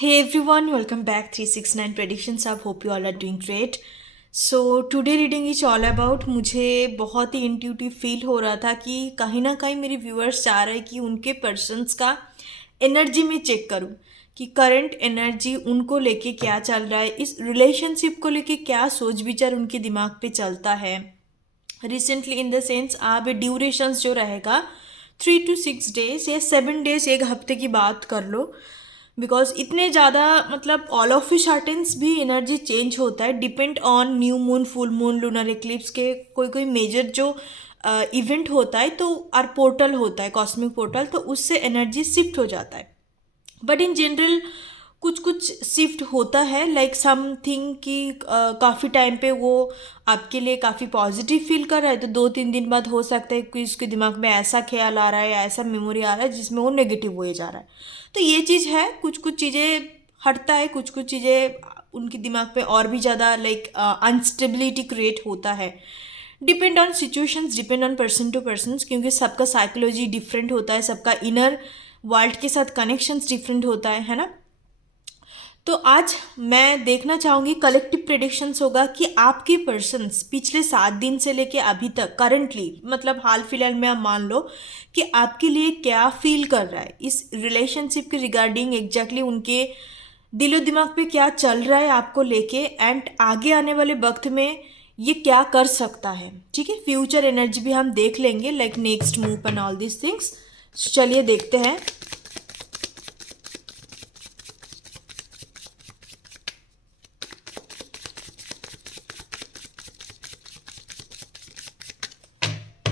Hey everyone, welcome back 369 Predictions up. Hope you all are doing great. So today reading is all about मुझे बहुत ही intuitive feel हो रहा था कि कहीं ना कहीं मेरे व्यूअर्स चाह रहे हैं कि उनके पर्सन्स का एनर्जी में चेक करूं कि करंट एनर्जी उनको लेके क्या चल रहा है, इस रिलेशनशिप को लेके क्या सोच विचार उनके दिमाग पे चलता है रिसेंटली इन द सेंस। आप ड्यूरेशंस जो रहेगा 3 to 6 डेज या 7 डेज, एक हफ्ते की बात कर लो। बिकॉज इतने ज़्यादा मतलब ऑल ऑफ शॉर्टेंस भी एनर्जी चेंज होता है, depend on new moon, full moon, lunar eclipse के कोई कोई मेजर जो इवेंट होता है तो और पोर्टल होता है, कॉस्मिक पोर्टल, तो उससे एनर्जी शिफ्ट हो जाता है। बट इन जनरल कुछ कुछ शिफ्ट होता है, लाइक समथिंग कि काफ़ी टाइम पे वो आपके लिए काफ़ी पॉजिटिव फील कर रहा है तो 2-3 दिन बाद हो सकता है कि उसके दिमाग में ऐसा ख्याल आ रहा है या ऐसा मेमोरी आ रहा है जिसमें वो नेगेटिव हो जा रहा है। तो ये चीज़ है, कुछ कुछ चीज़ें हटता है, कुछ कुछ चीज़ें उनके दिमाग पे और भी ज़्यादा लाइक अनस्टेबिलिटी क्रिएट होता है। Depend on situations, depend on person to person, क्योंकि सबका साइकोलॉजी डिफरेंट होता है, सबका इनर वर्ल्ड के साथ कनेक्शंस डिफरेंट होता है ना। तो आज मैं देखना चाहूँगी, कलेक्टिव प्रेडिक्शंस होगा कि आपके पर्सन्स पिछले 7 दिन से लेके अभी तक करंटली, मतलब हाल फिलहाल में आप मान लो कि आपके लिए क्या फील कर रहा है इस रिलेशनशिप के रिगार्डिंग, एग्जैक्टली उनके दिलो दिमाग पे क्या चल रहा है आपको लेके, एंड आगे आने वाले वक्त में ये क्या कर सकता है। ठीक है, फ्यूचर एनर्जी भी हम देख लेंगे, like next move and all this things. चलिए देखते हैं।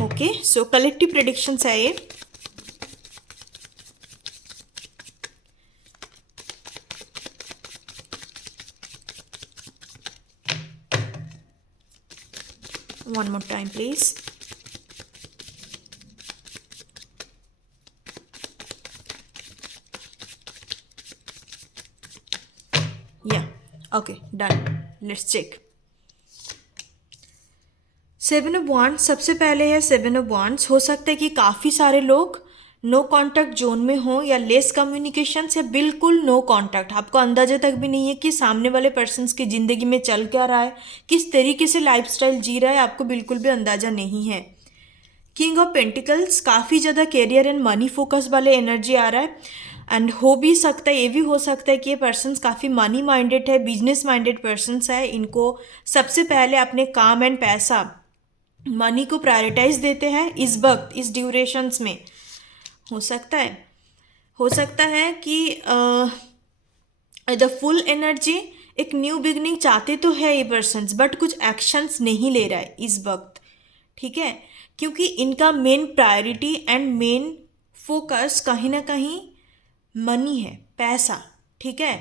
ओके, सो कलेक्टिव प्रेडिक्शंस है ये। One more time, please. Yeah. Okay, done. Let's check. 7 of Wands सबसे पहले है। 7 of Wands हो सकता है कि काफ़ी सारे लोग नो कांटेक्ट जोन में हो या लेस कम्युनिकेशन या बिल्कुल नो कांटेक्ट, आपको अंदाजा तक भी नहीं है कि सामने वाले पर्सन्स की ज़िंदगी में चल क्या रहा है, किस तरीके से लाइफस्टाइल जी रहा है, आपको बिल्कुल भी अंदाज़ा नहीं है। किंग ऑफ पेंटिकल्स काफ़ी ज़्यादा कैरियर एंड मनी फोकस वाले एनर्जी आ रहा है। एंड हो भी सकता है, ये भी हो सकता है कि ये पर्सन्स काफ़ी मनी माइंडेड है, बिजनेस माइंडेड पर्सन्स है। इनको सबसे पहले अपने काम एंड पैसा, मनी को प्रायोरिटाइज देते हैं इस वक्त, इस ड्यूरेशंस में। हो सकता है कि द फुल एनर्जी, एक न्यू बिगनिंग चाहते तो है ये पर्सन्स, बट कुछ एक्शंस नहीं ले रहा है इस वक्त। ठीक है, क्योंकि इनका main priority and main focus कहीं ना कहीं मनी है, पैसा। ठीक है,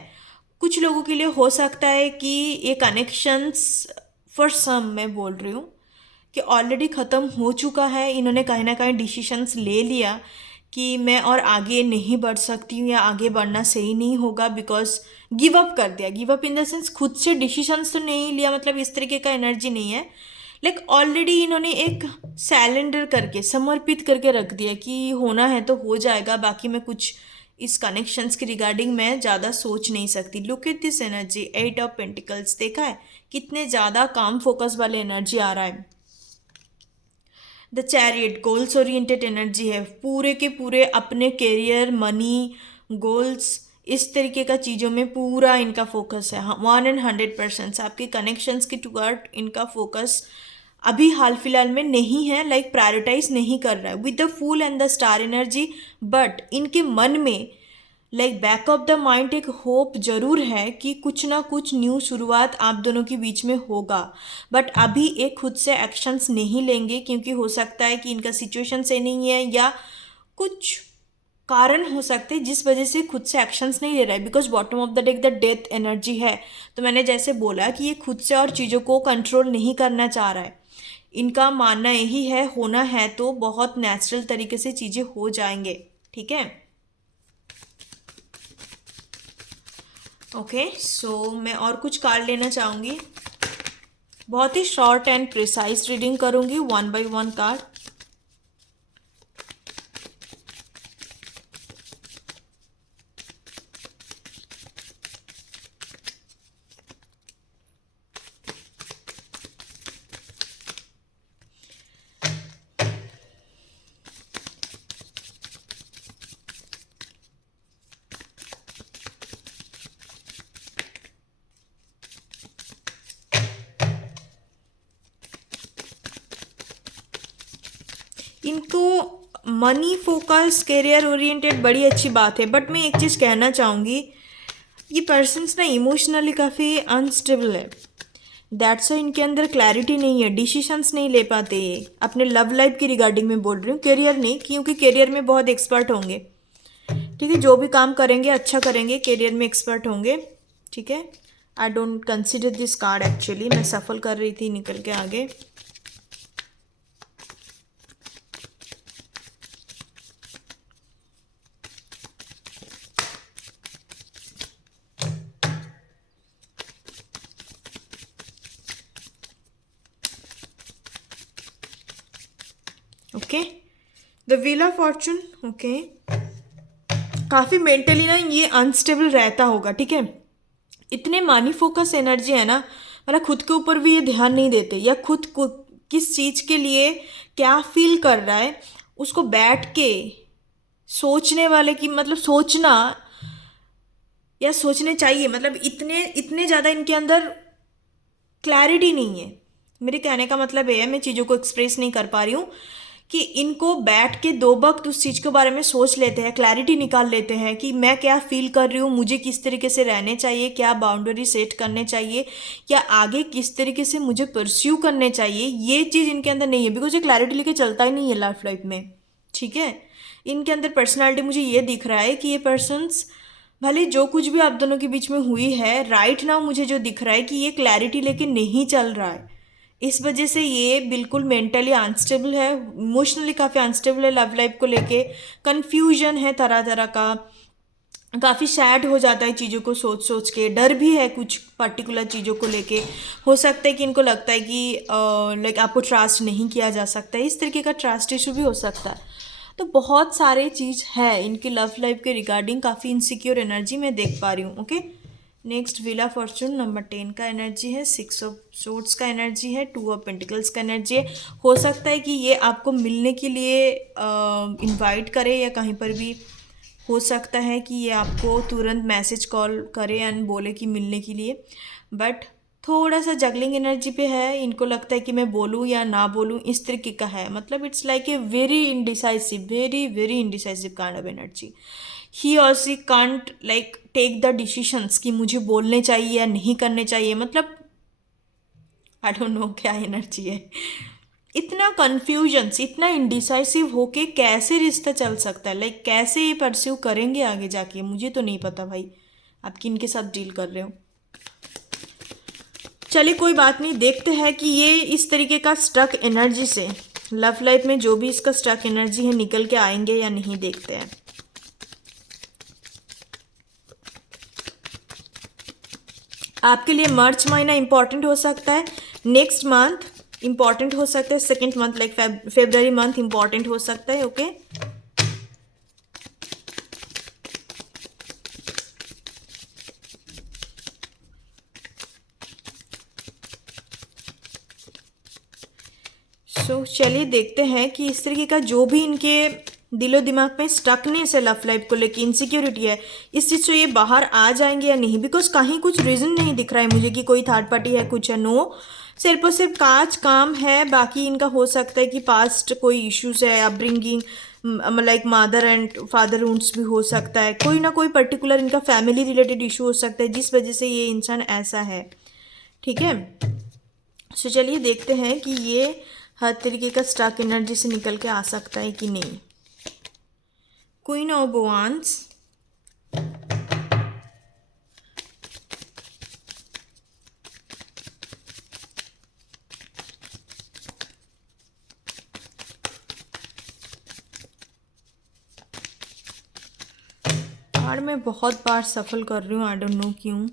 कुछ लोगों के लिए हो सकता है कि ये कनेक्शंस, फॉर सम मैं बोल रही हूँ कि ऑलरेडी ख़त्म हो चुका है, इन्होंने कहीं ना कहीं डिसीशंस ले लिया कि मैं और आगे नहीं बढ़ सकती हूँ या आगे बढ़ना सही नहीं होगा, बिकॉज गिव अप कर दिया। Give up in the sense खुद से डिसीशंस तो नहीं लिया, मतलब इस तरीके का एनर्जी नहीं है, लाइक ऑलरेडी इन्होंने एक सैलेंडर करके, समर्पित करके रख दिया कि होना है तो हो जाएगा, बाकी मैं कुछ इस कनेक्शंस के रिगार्डिंग मैं ज़्यादा सोच नहीं सकती। Look at this energy, 8 of Pentacles, देखा है कितने ज़्यादा काम फोकस वाले एनर्जी आ रहा है। The chariot goals oriented energy है, पूरे के पूरे अपने करियर, मनी, गोल्स, इस तरीके का चीज़ों में पूरा इनका फोकस है। 100% आपके कनेक्शंस के टुवर्ड इनका फोकस अभी हाल फिलहाल में नहीं है, लाइक प्रायोरिटाइज नहीं कर रहा है with the full and the star energy. But इनके मन में like back of the mind एक होप जरूर है कि कुछ ना कुछ न्यू शुरुआत आप दोनों के बीच में होगा। बट अभी एक खुद से एक्शंस नहीं लेंगे, क्योंकि हो सकता है कि इनका सिचुएशन से नहीं है या कुछ कारण हो सकते हैं जिस वजह से खुद से एक्शंस नहीं ले रहा है। Because bottom of the deck the death energy है, तो मैंने जैसे बोला कि ये खुद से और चीज़ों को कंट्रोल नहीं करना चाह रहा है। इनका मानना यही है, होना है तो बहुत नेचुरल तरीके से चीज़ें हो जाएंगे। ठीक है, ओके, सो मैं और कुछ कार्ड लेना चाहूँगी। बहुत ही शॉर्ट एंड प्रिसाइज रीडिंग करूँगी, 1 by 1 कार्ड। इनको मनी फोकस करियर ओरिएंटेड बड़ी अच्छी बात है, बट मैं एक चीज़ कहना चाहूँगी, ये पर्सन्स ना इमोशनली काफ़ी अनस्टेबल है। दैट्स वाई इनके अंदर क्लैरिटी नहीं है, डिसीशंस नहीं ले पाते ये अपने लव लाइफ की रिगार्डिंग में बोल रही हूँ, करियर नहीं, क्योंकि करियर में बहुत एक्सपर्ट होंगे। ठीक है, जो भी काम करेंगे अच्छा करेंगे, करियर में एक्सपर्ट होंगे। ठीक है, I don't consider this card actually, मैं सफल कर रही थी निकल के आगे। Okay, the wheel of Fortune. Okay, काफ़ी मेंटली ना ये अनस्टेबल रहता होगा। ठीक है, इतने मानी फोकस एनर्जी है ना, मतलब खुद के ऊपर भी ये ध्यान नहीं देते, या खुद को किस चीज़ के लिए क्या फील कर रहा है उसको बैठ के सोचने वाले की, मतलब सोचना या सोचने चाहिए, मतलब इतने इतने ज़्यादा इनके अंदर क्लैरिटी नहीं है। मेरे कहने का मतलब ये है, मैं चीज़ों को एक्सप्रेस नहीं कर पा रही हूँ, कि इनको बैठ के दो वक्त उस चीज़ के बारे में सोच लेते हैं, क्लैरिटी निकाल लेते हैं कि मैं क्या फील कर रही हूँ, मुझे किस तरीके से रहने चाहिए, क्या बाउंड्री सेट करने चाहिए, या आगे किस तरीके से मुझे परस्यू करने चाहिए। ये चीज़ इनके अंदर नहीं है, बिकॉज ये क्लैरिटी लेके चलता ही नहीं है लाइफ में। ठीक है, इनके अंदर पर्सनालिटी मुझे ये दिख रहा है कि ये पर्सन्स भले जो कुछ भी आप दोनों के बीच में हुई है, राइट नाउ मुझे जो दिख रहा है कि ये क्लैरिटी लेके नहीं चल रहा है। इस वजह से ये बिल्कुल मेंटली अनस्टेबल है, इमोशनली काफ़ी अनस्टेबल है, लव लाइफ को लेके कन्फ्यूजन है तरह तरह का, काफ़ी सैड हो जाता है चीज़ों को सोच सोच के, डर भी है कुछ पर्टिकुलर चीज़ों को लेके। हो सकता है कि इनको लगता है कि लाइक आपको ट्रस्ट नहीं किया जा सकता है, इस तरीके का ट्रस्ट इशू भी हो सकता है। तो बहुत सारे चीज़ है इनकी लव लाइफ के रिगार्डिंग, काफ़ी इनसिक्योर एनर्जी मैं देख पा रही हूँ। Okay, next wheel of Fortune number 10 का एनर्जी है, 6 ऑफ सोर्ड्स का एनर्जी है, 2 ऑफ पेंटिकल्स का एनर्जी है। हो सकता है कि ये आपको मिलने के लिए इनवाइट करे, या कहीं पर भी हो सकता है कि ये आपको तुरंत मैसेज कॉल करे एंड बोले कि मिलने के लिए, बट थोड़ा सा जगलिंग एनर्जी पे है। इनको लगता है कि मैं बोलूँ या ना बोलूँ, इस तरीके का है, मतलब it's like a very indecisive, very very indecisive kind of energy. He और she can't like take the decisions कि मुझे बोलने चाहिए या नहीं करने चाहिए, मतलब आई डोंट नो क्या एनर्जी है। इतना कन्फ्यूजन्स, इतना इंडिसाइसिव होके कैसे रिश्ता चल सकता है, लाइक कैसे ये परस्यू करेंगे आगे जाके, मुझे तो नहीं पता भाई आप किन के साथ डील कर रहे हो। चलिए कोई बात नहीं, देखते हैं कि ये इस तरीके का स्टक एनर्जी से लव लाइफ में जो भी इसका स्टक एनर्जी है निकल के आएंगे या नहीं, देखते हैं। आपके लिए मार्च महीना इंपॉर्टेंट हो सकता है, नेक्स्ट मंथ इंपॉर्टेंट हो सकता है, second month like February month important हो सकता है। ओके, सो चलिए देखते हैं कि इस तरीके का जो भी इनके दिलो दिमाग में स्टकनेस है लव लाइफ को लेकर, इनसिक्योरिटी है, इस चीज़ से ये बाहर आ जाएंगे या नहीं, बिकॉज कहीं कुछ रीज़न नहीं दिख रहा है मुझे कि कोई थर्ड पार्टी है, कुछ है। नो, सिर्फ और सिर्फ काज काम है। बाकी इनका हो सकता है कि पास्ट कोई इश्यूज है, upbringing like mother and father wounds भी हो सकता है, कोई ना कोई पर्टिकुलर इनका फैमिली रिलेटेड इशू हो सकता है जिस वजह से ये इंसान ऐसा है। ठीक है, सो चलिए देखते हैं कि ये हर तरीके का स्टक एनर्जी से निकल के आ सकता है कि नहीं। क्वीन ऑफ वांड्स, कार्ड मैं बहुत बार सफल कर रही हूँ, आई डोंट नो क्यों।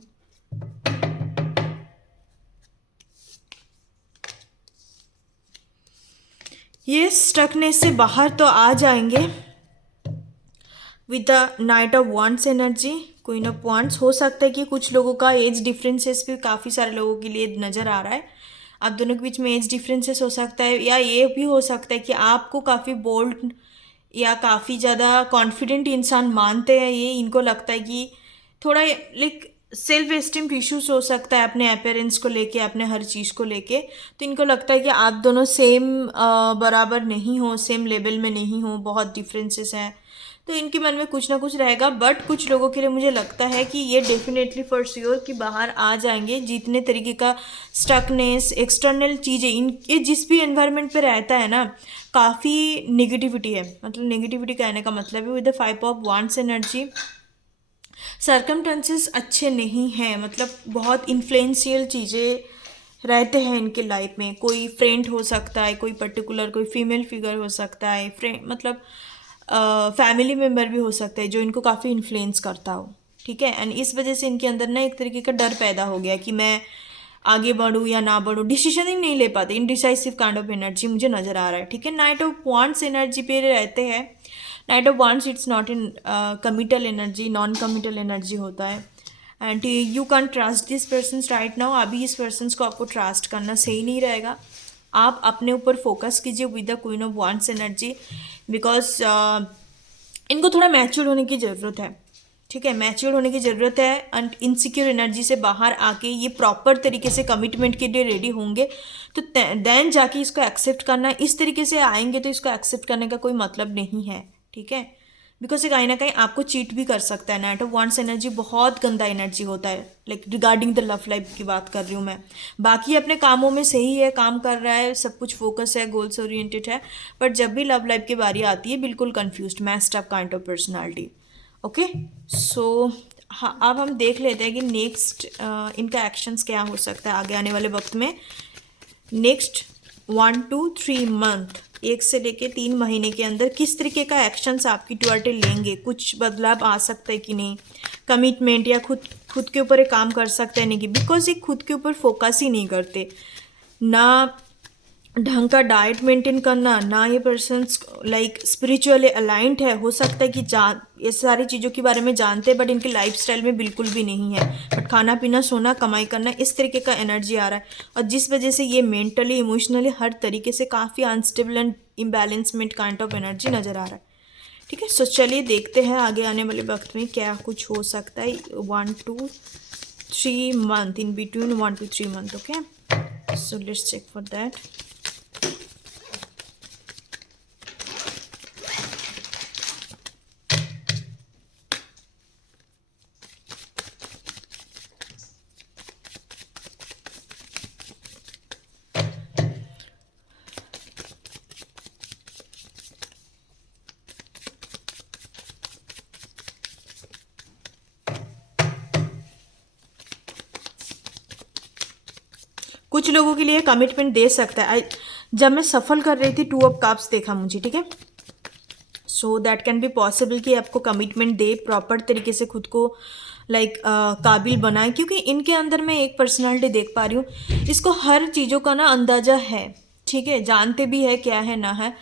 ये स्टकनेस से बाहर तो आ जाएंगे with the night of wands energy, queen of wands. हो सकता है कि कुछ लोगों का एज डिफरेंसेस भी काफ़ी सारे लोगों के लिए नज़र आ रहा है, आप दोनों के बीच में एज डिफरेंसेस हो सकता है, या ये भी हो सकता है कि आपको काफ़ी बोल्ड या काफ़ी ज़्यादा कॉन्फिडेंट इंसान मानते हैं ये, इनको लगता है कि थोड़ा लाइक सेल्फ एस्टीम इश्यूज हो सकता है अपने अपेयरेंस को लेके, अपने हर चीज़ को लेके। तो इनको लगता है कि आप दोनों सेम बराबर नहीं हो, सेम लेवल में नहीं हो, बहुत डिफरेंसेस हैं। तो इनके मन में कुछ ना कुछ रहेगा। बट कुछ लोगों के लिए मुझे लगता है कि ये डेफिनेटली फॉर श्योर कि बाहर आ जाएंगे। जितने तरीके का स्टकनेस, एक्सटर्नल चीज़ें, इनके जिस भी एनवायरनमेंट पे रहता है ना, काफ़ी नेगेटिविटी है। मतलब नेगेटिविटी कहने का मतलब है with the 5 of wands energy, circumstances अच्छे नहीं हैं। मतलब बहुत इन्फ्लुएंशियल चीज़ें रहते हैं इनके लाइफ में। कोई फ्रेंड हो सकता है, कोई पर्टिकुलर कोई फीमेल फिगर हो सकता है, फ्रेंड मतलब फैमिली मेम्बर भी हो सकता है जो इनको काफ़ी इन्फ्लुएंस करता हो। ठीक है, एंड इस वजह से इनके अंदर ना एक तरीके का डर पैदा हो गया कि मैं आगे बढ़ूँ या ना बढ़ूँ, डिसीजन ही नहीं ले पाते। इनडिसाइसिव काइंड ऑफ एनर्जी मुझे नज़र आ रहा है। ठीक है, नाइट ऑफ वांड्स एनर्जी पे रहते हैं। Night of wands it's not in committal energy, non committal energy होता है। And you can trust this person right now. अभी इस पर्सन को आपको ट्रस्ट करना सही नहीं रहेगा। आप अपने ऊपर फोकस कीजिए with the queen of wands energy, because इनको थोड़ा मैच्योर होने की ज़रूरत है। ठीक है, मैच्योर होने की ज़रूरत है एंड इनसिक्योर एनर्जी से बाहर आके ये प्रॉपर तरीके से कमिटमेंट के लिए रेडी होंगे। तो देन जाके इसको एक्सेप्ट करना, इस तरीके से आएंगे तो इसको एक्सेप्ट करने का कोई मतलब नहीं है। ठीक है, बिकॉज ये कहीं ना कहीं आपको चीट भी कर सकता है। नाइट ऑफ वांड्स एनर्जी बहुत गंदा एनर्जी होता है। Like regarding the love life की बात कर रही हूँ मैं। बाकी अपने कामों में सही है, काम कर रहा है, सब कुछ फोकस है, गोल्स ओरिएंटेड है, बट जब भी लव लाइफ की बारी आती है बिल्कुल confuse, messed up kind of personality. Okay, so हाँ, अब हम देख लेते हैं कि नेक्स्ट इनका एक्शंस क्या हो सकता है आगे आने वाले वक्त में। नेक्स्ट 1 to 3 मंथ, 1 से लेके 3 महीने के अंदर किस तरीके का एक्शंस आपकी टुवर्ड लेंगे, कुछ बदलाव आ सकता है कि नहीं, कमिटमेंट या खुद खुद के ऊपर एक काम कर सकते हैं नहीं कि, बिकॉज ये खुद के ऊपर फोकस ही नहीं करते ना, ढंग का डाइट मेंटेन करना ना, ये पर्सन्स लाइक स्पिरिचुअली अलाइंड है। हो सकता है कि ये सारी चीज़ों के बारे में जानते हैं बट इनके लाइफस्टाइल में बिल्कुल भी नहीं है। बट खाना पीना, सोना, कमाई करना, इस तरीके का एनर्जी आ रहा है, और जिस वजह से ये मेंटली, इमोशनली हर तरीके से काफ़ी unstable and imbalancement kind of energy नज़र आ रहा है। ठीक है, सो चलिए देखते हैं आगे आने वाले वक्त में क्या कुछ हो सकता है 1 to 3 month, in between 1 to 3 month. Okay, so let's check for that. कुछ लोगों के लिए कमिटमेंट दे सकता है। जब मैं सफल कर रही थी 2 ऑफ कप्स देखा मुझे। ठीक है, so that can be possible कि आपको कमिटमेंट दे, प्रॉपर तरीके से खुद को लाइक काबिल बनाए, क्योंकि इनके अंदर मैं एक पर्सनालिटी देख पा रही हूँ, इसको हर चीज़ों का ना अंदाज़ा है। ठीक है, जानते भी है क्या है ना है,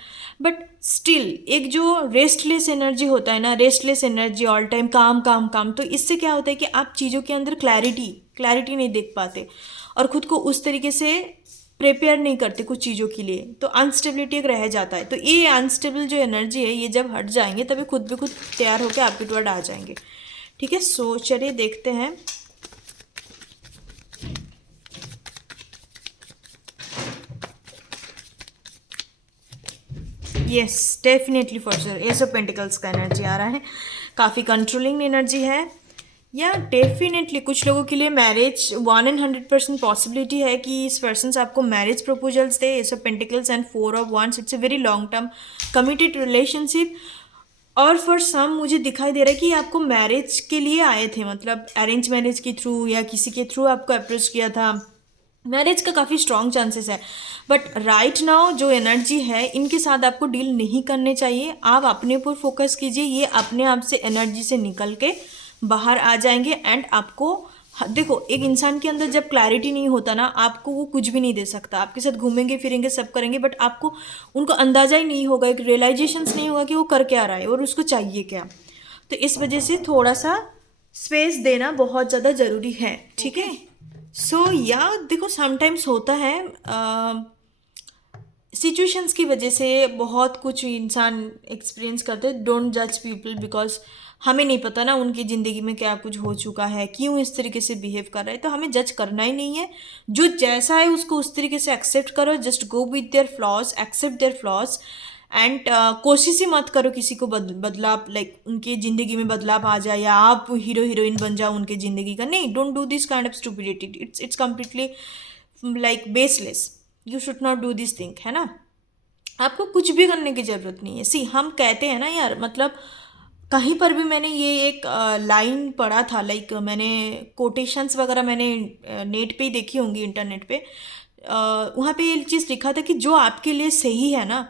बट स्टिल एक जो रेस्टलेस एनर्जी होता है ना, रेस्टलेस एनर्जी, ऑल टाइम काम काम काम, तो इससे क्या होता है कि आप चीज़ों के अंदर क्लैरिटी नहीं देख पाते और ख़ुद को उस तरीके से प्रिपेयर नहीं करते कुछ चीज़ों के लिए, तो अनस्टेबिलिटी एक रह जाता है। तो ये अनस्टेबल जो एनर्जी है, ये जब हट जाएंगे तभी खुद भी खुद तैयार होकर आपके टुवर्ड आ जाएंगे। ठीक है, सो चलिए देखते हैं। Yes, definitely for sure S of pentacles का एनर्जी आ रहा है, काफ़ी कंट्रोलिंग एनर्जी है। या डेफिनेटली कुछ लोगों के लिए मैरिज 100% पॉसिबिलिटी है कि इस पर्सन से आपको marriage proposals they. S of pentacles and 4 of Wands, it's a very long term committed relationship. और फॉर सम मुझे दिखाई दे रहा है कि आपको मैरिज के लिए आए थे, मतलब अरेंज मैरिज के थ्रू या किसी के थ्रू आपको अप्रोच किया था। मैरिज का काफ़ी स्ट्रॉन्ग चांसेस है, बट राइट नाउ जो एनर्जी है इनके साथ आपको डील नहीं करने चाहिए। आप अपने ऊपर फोकस कीजिए, ये अपने आप से एनर्जी से निकल के बाहर आ जाएंगे। एंड आपको देखो, एक इंसान के अंदर जब क्लैरिटी नहीं होता ना, आपको वो कुछ भी नहीं दे सकता। आपके साथ घूमेंगे फिरेंगे सब करेंगे, बट आपको उनको अंदाज़ा ही नहीं होगा, एक रियलाइजेशंस नहीं होगा कि वो कर क्या रहा है और उसको चाहिए क्या। तो इस वजह से थोड़ा सा स्पेस देना बहुत ज़्यादा ज़रूरी है। ठीक है, सो या देखो समटाइम्स होता है सिचुएशंस की वजह से बहुत कुछ इंसान एक्सपीरियंस करते हैं। डोंट जज पीपल, बिकॉज हमें नहीं पता ना उनकी ज़िंदगी में क्या कुछ हो चुका है, क्यों इस तरीके से बिहेव कर रहा है, तो हमें जज करना ही नहीं है। जो जैसा है उसको उस तरीके से एक्सेप्ट करो, just go with their flaws, accept their flaws and कोशिश ही मत करो किसी को बदलाव, लाइक उनकी ज़िंदगी में बदलाव आ जाए या आप हीरो हीरोइन बन जाओ उनके ज़िंदगी का। नहीं, don't do this kind of stupidity, it's completely like baseless. You should not do this thing, है ना। आपको कुछ भी करने की ज़रूरत नहीं है। सी, हम कहते हैं ना यार, मतलब कहीं पर भी मैंने ये एक लाइन पढ़ा था, लाइक मैंने कोटेशंस वगैरह मैंने नेट पे ही देखी होंगी, इंटरनेट पे। वहाँ पे ये चीज़ लिखा था कि जो आपके लिए सही है ना,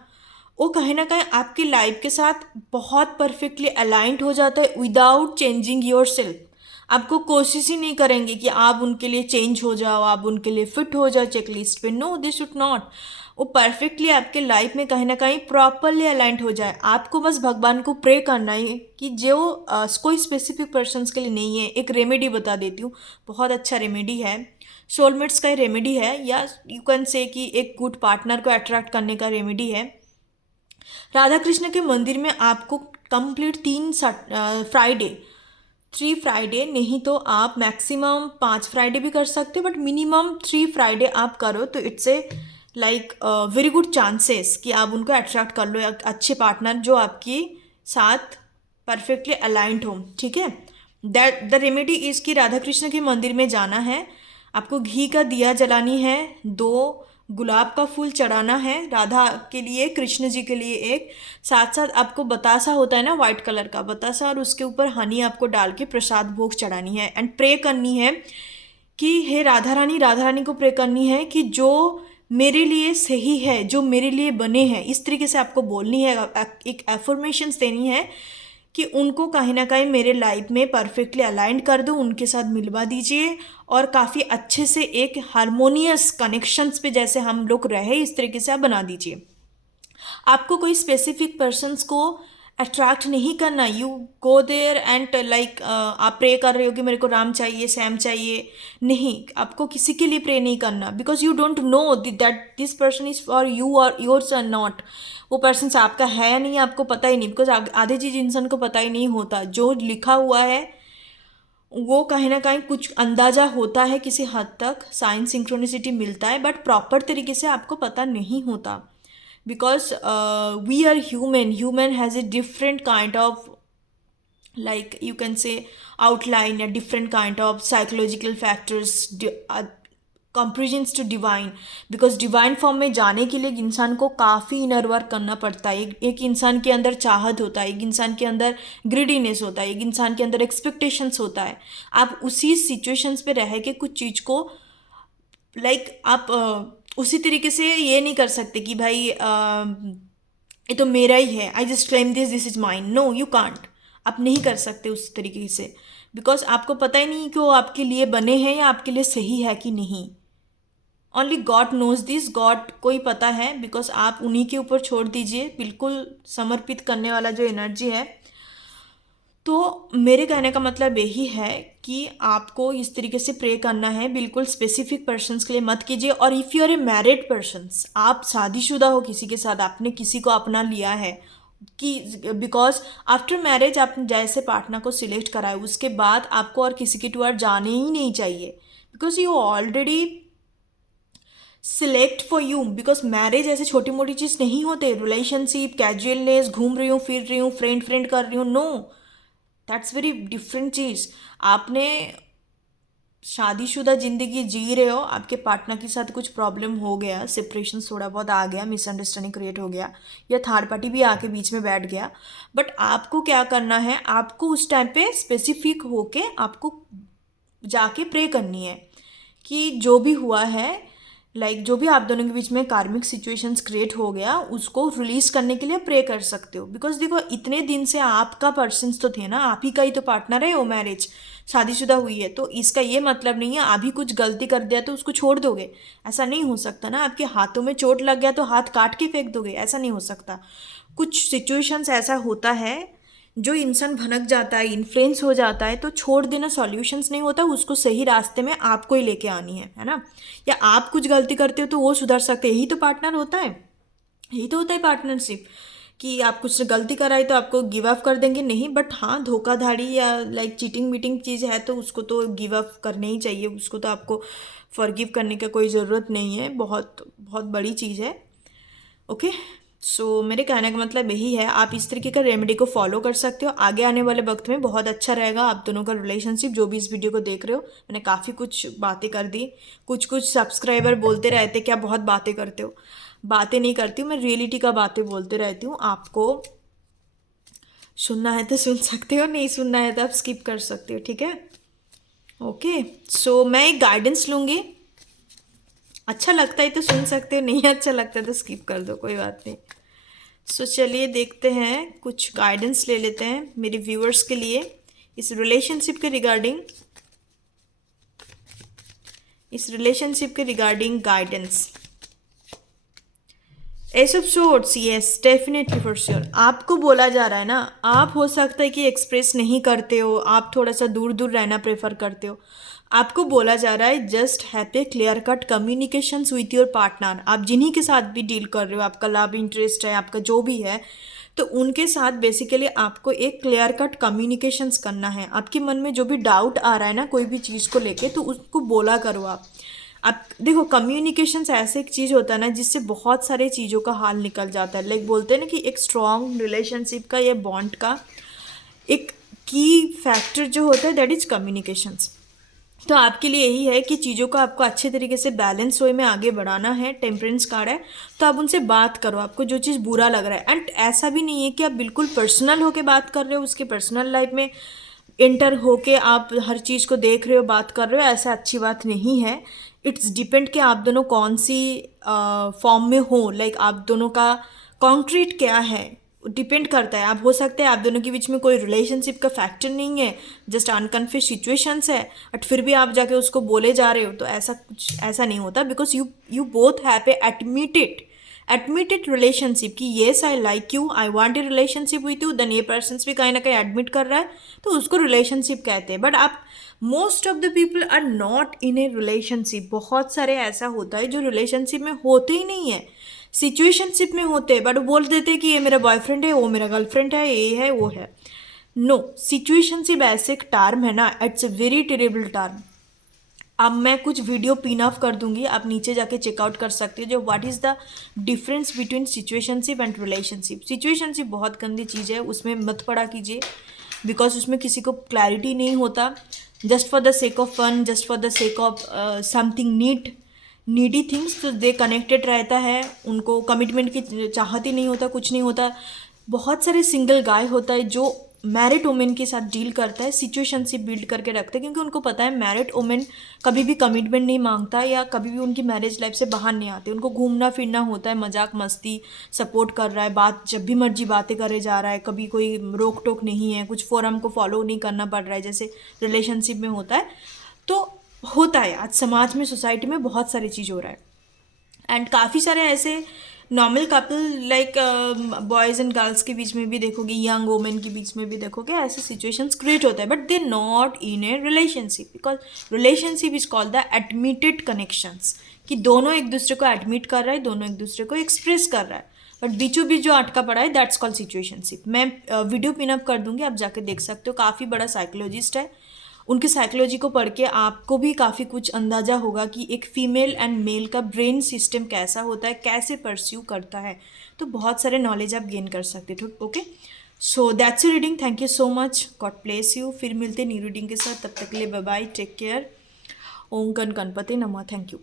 वो कहीं ना कहीं आपकी लाइफ के साथ बहुत परफेक्टली अलाइंड हो जाता है विदाउट चेंजिंग योर सेल्फ। आपको कोशिश ही नहीं करेंगे कि आप उनके लिए चेंज हो जाओ, आप उनके लिए फिट हो जाओ चेकलिस्ट पे। No, this should not. वो परफेक्टली आपके लाइफ में कहीं ना कहीं प्रॉपरली अलाइंड हो जाए। आपको बस भगवान को प्रे करना है कि जो कोई स्पेसिफिक पर्सन्स के लिए नहीं है। एक रेमेडी बता देती हूँ, बहुत अच्छा रेमेडी है, सोलमेट्स का रेमेडी है, या यू कैन से कि एक गुड पार्टनर को अट्रैक्ट करने का रेमेडी है। राधा कृष्ण के मंदिर में आपको कंप्लीट 3 फ्राइडे नहीं तो आप मैक्सिमम 5 फ्राइडे भी कर सकते हो, बट मिनिमम 3 फ्राइडे आप करो तो it's a like very good chances कि आप उनको अट्रैक्ट कर लो, एक अच्छे पार्टनर जो आपके साथ परफेक्टली अलाइंड हो। ठीक है, दैट द रेमेडी इज़ कि राधा कृष्ण के मंदिर में जाना है, आपको घी का दिया जलानी है, 2 गुलाब का फूल चढ़ाना है, राधा के लिए, कृष्ण जी के लिए एक, साथ साथ आपको बतासा होता है ना, वाइट कलर का बतासा, और उसके ऊपर हनी आपको डाल के प्रसाद भोग चढ़ानी है। एंड प्रे करनी है कि हे राधा रानी को प्रे करनी है कि जो मेरे लिए सही है, जो मेरे लिए बने हैं, इस तरीके से आपको बोलनी है, एक एफर्मेशंस देनी है कि उनको कहीं ना कहीं मेरे लाइफ में परफेक्टली अलाइन कर दो, उनके साथ मिलवा दीजिए और काफ़ी अच्छे से एक हारमोनियस कनेक्शंस पे जैसे हम लोग रहे इस तरीके से आप बना दीजिए। आपको कोई स्पेसिफिक पर्सन्स को अट्रैक्ट नहीं करना। You go there and like आप प्रे कर रहे हो कि मेरे को राम चाहिए, सैम चाहिए, नहीं, आपको किसी के लिए प्रे नहीं करना, because you don't know that this person is for you और योर्स आर नॉट। वो पर्सन आपका है या नहीं आपको पता ही नहीं, बिकॉज आधे चीज़ इंसान को पता ही नहीं होता। जो लिखा हुआ है वो कहीं ना कहीं कुछ अंदाज़ा होता है, किसी हद तक साइंस सिंक्रोनिसिटी मिलता है, बट प्रॉपर तरीके से आपको पता नहीं होता, because we are human has a different kind of, like you can say, outline, a different kind of psychological factors, comparisons to divine, because divine form में जाने के लिए इंसान को काफ़ी इनर वर्क करना पड़ता है। एक इंसान के अंदर चाहत होता है, एक इंसान के अंदर ग्रीडीनेस होता है, एक इंसान के अंदर एक्सपेक्टेशंस होता है। आप उसी सिचुएशंस पे रह के कुछ चीज़ को लाइक आप उसी तरीके से ये नहीं कर सकते कि भाई ये तो मेरा ही है, I just claim this is mine. No, you can't. आप नहीं कर सकते उस तरीके से, बिकॉज आपको पता ही नहीं कि वो आपके लिए बने हैं या आपके लिए सही है कि नहीं। Only God knows this, God को ही पता है, बिकॉज आप उन्हीं के ऊपर छोड़ दीजिए बिल्कुल समर्पित करने वाला जो एनर्जी है। तो मेरे कहने का मतलब यही है कि आपको इस तरीके से प्रे करना है, बिल्कुल स्पेसिफिक पर्सन्स के लिए मत कीजिए। और if you are a married persons, आप शादीशुदा हो किसी के साथ, आपने किसी को अपना लिया है, कि बिकॉज आफ्टर मैरिज आप जैसे पार्टनर को सिलेक्ट कराए उसके बाद आपको और किसी के टुवर्ड जाने ही नहीं चाहिए, because you already select for you. Because marriage ऐसे छोटी मोटी चीज़ नहीं होते, रिलेशनशिप, कैजुअलनेस, घूम रही हूँ, फिर रही हूँ, फ्रेंड कर रही हूँ, नो, दैट्स वेरी डिफरेंट चीज़। आपने शादीशुदा ज़िंदगी जी रहे हो, आपके पार्टनर के साथ कुछ प्रॉब्लम हो गया, सेपरेशन थोड़ा बहुत आ गया, मिसअंडरस्टैंडिंग क्रिएट हो गया, या थर्ड पार्टी भी आके बीच में बैठ गया, बट आपको क्या करना है, आपको उस टाइम पे स्पेसिफिक होके आपको जाके प्रे करनी है कि जो भी हुआ है, लाइक जो भी आप दोनों के बीच में कार्मिक सिचुएशंस क्रिएट हो गया, उसको रिलीज करने के लिए प्रे कर सकते हो। बिकॉज देखो, इतने दिन से आपका पर्सन्स तो थे ना, आप ही का ही तो पार्टनर है वो, मैरिज शादीशुदा हुई है, तो इसका ये मतलब नहीं है अभी कुछ गलती कर दिया तो उसको छोड़ दोगे, ऐसा नहीं हो सकता ना। आपके हाथों में चोट लग गया तो हाथ काट के फेंक दोगे, ऐसा नहीं हो सकता। कुछ सिचुएशंस ऐसा होता है जो इंसान भनक जाता है, इन्फ्लुएंस हो जाता है, तो छोड़ देना सॉल्यूशंस नहीं होता, उसको सही रास्ते में आपको ही लेके आनी है ना। या आप कुछ गलती करते हो तो वो सुधर सकते, यही तो पार्टनर होता है, यही तो होता है पार्टनरशिप, कि आप कुछ गलती कराई तो आपको गिव अप कर देंगे, नहीं। बट हाँ, धोखाधड़ी या लाइक चीटिंग मीटिंग चीज़ है तो उसको तो गिव अप करने ही चाहिए, उसको तो आपको फॉरगिव करने का कोई ज़रूरत नहीं है, बहुत बहुत बड़ी चीज़ है। ओके, सो मेरे कहने का मतलब यही है, आप इस तरीके का रेमेडी को फॉलो कर सकते हो, आगे आने वाले वक्त में बहुत अच्छा रहेगा आप दोनों का रिलेशनशिप। जो भी इस वीडियो को देख रहे हो, मैंने काफ़ी कुछ बातें कर दी, कुछ कुछ सब्सक्राइबर बोलते रहते क्या बहुत बातें करते हो, बातें नहीं करती हूँ मैं, रियलिटी का बातें बोलते रहती हूँ। आपको सुनना है तो सुन सकते हो, नहीं सुनना है तो आप स्किप कर सकते हो, ठीक है। ओके, सो मैं एक गाइडेंस लूँगी, अच्छा लगता है तो सुन सकते हो, नहीं अच्छा लगता है तो स्किप कर दो, कोई बात नहीं। सो चलिए देखते हैं, कुछ गाइडेंस ले लेते हैं मेरे व्यूअर्स के लिए इस रिलेशनशिप के regarding, guidance. S of swords, yes definitely for sure. आपको बोला जा रहा है ना, आप हो सकता है कि एक्सप्रेस नहीं करते हो, आप थोड़ा सा दूर दूर रहना प्रेफर करते हो। आपको बोला जा रहा है just have a clear cut communications with your partner. आप जिन्हीं के साथ भी डील कर रहे हो, आपका लव इंटरेस्ट है, आपका जो भी है, तो उनके साथ बेसिकली आपको एक क्लियर कट कम्युनिकेशंस करना है। आपके मन में जो भी डाउट आ रहा है ना कोई भी चीज़ को लेके, तो उसको बोला करो आप देखो, कम्युनिकेशंस ऐसे एक चीज़ होता है ना जिससे बहुत सारे चीज़ों का हाल निकल जाता है। लाइक बोलते हैं ना कि एक स्ट्रॉन्ग रिलेशनशिप का या बॉन्ड का एक की फैक्टर जो होता है दैट इज कम्युनिकेशंस। तो आपके लिए यही है कि चीज़ों को आपको अच्छे तरीके से बैलेंस वे में आगे बढ़ाना है। टेम्परेंस कार्ड है, तो आप उनसे बात करो, आपको जो चीज़ बुरा लग रहा है। एंड ऐसा भी नहीं है कि आप बिल्कुल पर्सनल होके बात कर रहे हो, उसके पर्सनल लाइफ में एंटर होके आप हर चीज़ को देख रहे हो, बात कर रहे हो, ऐसा अच्छी बात नहीं है। इट्स डिपेंड कि आप दोनों कौन सी फॉर्म में हो, लाइक आप दोनों का कॉन्क्रीट क्या है, डिपेंड करता है। आप हो सकते हैं आप दोनों के बीच में कोई रिलेशनशिप का फैक्टर नहीं है, जस्ट अनकन्फेस्ड सिचुएशंस है, बट फिर भी आप जाके उसको बोले जा रहे हो, तो ऐसा कुछ ऐसा नहीं होता। Because you both have a admitted relationship कि yes I like you, I want a relationship with you, then ये पर्सन भी कहीं ना कहीं एडमिट कर रहा है, तो उसको रिलेशनशिप कहते हैं। बट आप most of the people are not in a relationship. बहुत सारे ऐसा होता है जो रिलेशनशिप में होते ही नहीं है, सिचुएशनशिप में होते हैं, बट वो बोल देते हैं कि ये मेरा बॉयफ्रेंड है, वो मेरा गर्लफ्रेंड है, ये है वो है। नो, सिचुएशनशिप ऐसे एक टर्म है ना, it's a very terrible term. अब मैं कुछ वीडियो पिन ऑफ कर दूंगी, आप नीचे जाके चेकआउट कर सकते हो, जो what is the difference between situationship and relationship. Situationship बहुत गंदी चीज़ है, उसमें मत पड़ा कीजिए, बिकॉज उसमें किसी को क्लैरिटी नहीं होता, just for the sake of fun, just for the sake of something needy things, तो दे कनेक्टेड रहता है, उनको कमिटमेंट की चाहत ही नहीं होता, कुछ नहीं होता। बहुत सारे सिंगल गाय होता है जो मैरिड वुमेन के साथ डील करता है, सिचुएशनशिप बिल्ड करके रखते हैं, क्योंकि उनको पता है मैरिड वुमेन कभी भी कमिटमेंट नहीं मांगता या कभी भी उनकी मैरिज लाइफ से बाहर नहीं आते। उनको घूमना फिरना होता है, मजाक मस्ती, सपोर्ट कर रहा है, बात जब भी मर्जी बातें करे जा रहा है, कभी कोई रोक टोक नहीं है, कुछ फोरम को फॉलो नहीं करना पड़ रहा है जैसे रिलेशनशिप में होता है। तो होता है आज समाज में, सोसाइटी में बहुत सारी चीज़ हो रहा है। एंड काफ़ी सारे ऐसे normal couple like boys and girls के बीच में भी देखोगे, यंग वुमेन के बीच में भी देखोगे, ऐसे सिचुएशंस क्रिएट होता है, but they not in a relationship, because relationship is called the admitted connections, कि दोनों एक दूसरे को एडमिट कर रहा है, दोनों एक दूसरे को एक्सप्रेस कर रहा है, बट बीचों बीच जो अटका पड़ा है दैट्स कॉल्ड सिचुएशनशिप। मैं वीडियो पिनअप कर दूंगी, आप जाके देख सकते हो, काफ़ी बड़ा साइकोलॉजिस्ट है, उनकी साइकोलॉजी को पढ़ के आपको भी काफ़ी कुछ अंदाज़ा होगा कि एक फीमेल एंड मेल का ब्रेन सिस्टम कैसा होता है, कैसे परस्यू करता है, तो बहुत सारे नॉलेज आप गेन कर सकते हो। Okay, so that's you reading, thank you so much, God bless you. फिर मिलते न्यू रीडिंग के साथ, तब तक के लिए बाय बाय, टेक केयर, ओम गण गणपति नमः, थैंक यू।